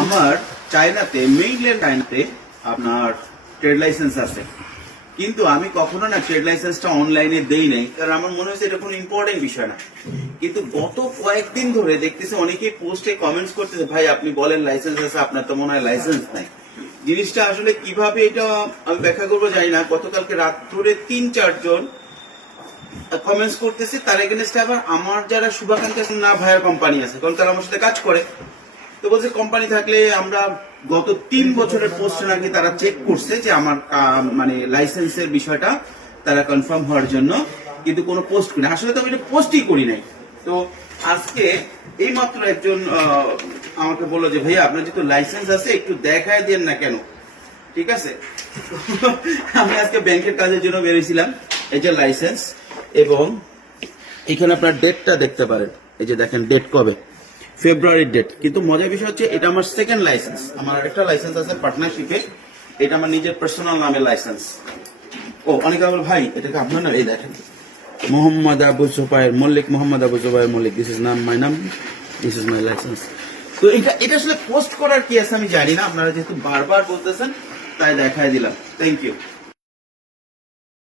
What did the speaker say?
আমার চায়নাতে মেইনল্যান্ড চায়নাতে আপনার ট্রেড লাইসেন্স আছে, কিন্তু আমি কখনো না ট্রেড লাইসেন্সটা অনলাইনে দেই নাই, কারণ আমার মনে হচ্ছে এটা কোনো ইম্পর্টেন্ট বিষয় না। কিন্তু গত কয়েকদিন ধরে দেখতেছি অনেকেই পোস্টে কমেন্টস করতেছে, ভাই আপনি বলেন লাইসেন্স আছে, আপনার তো মনে হয় লাইসেন্স নাই। জিনিসটা আসলে কিভাবে এটা আমি ব্যাখ্যা করবো জানি না। গতকালকে রাত ধরে 3-4 জন কমেন্টস করতেছে, তার এগেনস্টে আবার আমার যারা শুভাকাঙ্ক্ষী আছেন না, ভাইয়ের কোম্পানি আছে, কারণ তারা আমার সাথে কাজ করে। তো বলছে কোম্পানি থাকলে আমরা গত 3 বছরের পোস্ট নাকি তারা চেক করছে যে আমার মানে লাইসেন্সের বিষয়টা তারা কনফার্ম হওয়ার জন্য, কিন্তু কোনো পোস্ট করি আসলে তো আমি এটা পোস্টই করি নাই। তো আজকে এই মাত্র একজন আমাকে বললো যে ভাইয়া আপনার যেহেতু লাইসেন্স আছে একটু দেখায় দেন না কেন, ঠিক আছে। আমি আজকে ব্যাংকের কাজের জন্য বেরিয়েছিলাম, এই যে লাইসেন্স, এবং এখানে আপনার ডেটটা দেখতে পারেন, এই যে দেখেন ডেট কবে, ফেব্রুয়ারির ডেট। কিন্তু মজার বিষয় হচ্ছে এটা আমার সেকেন্ড লাইসেন্স, আমার আরেকটা লাইসেন্স আছে পার্টনারশিপে, এটা আমার নিজের পার্সোনাল নামে লাইসেন্স। ও অনেকে বল ভাই এটাকে আপনার না, এই দেখেন মোহাম্মদ আবু জুবায়ের মল্লিক, মোহাম্মদ আবু জুবায়ের মল্লিক, দিস ইজ নাম মাই নাম, দিস ইজ মাই লাইসেন্স। তো এটা আসলে পোস্ট করার কি আছে আমি জানি না, আপনারা যেহেতু বারবার বলতেছেন তাই দেখাই দিলাম। Thank you.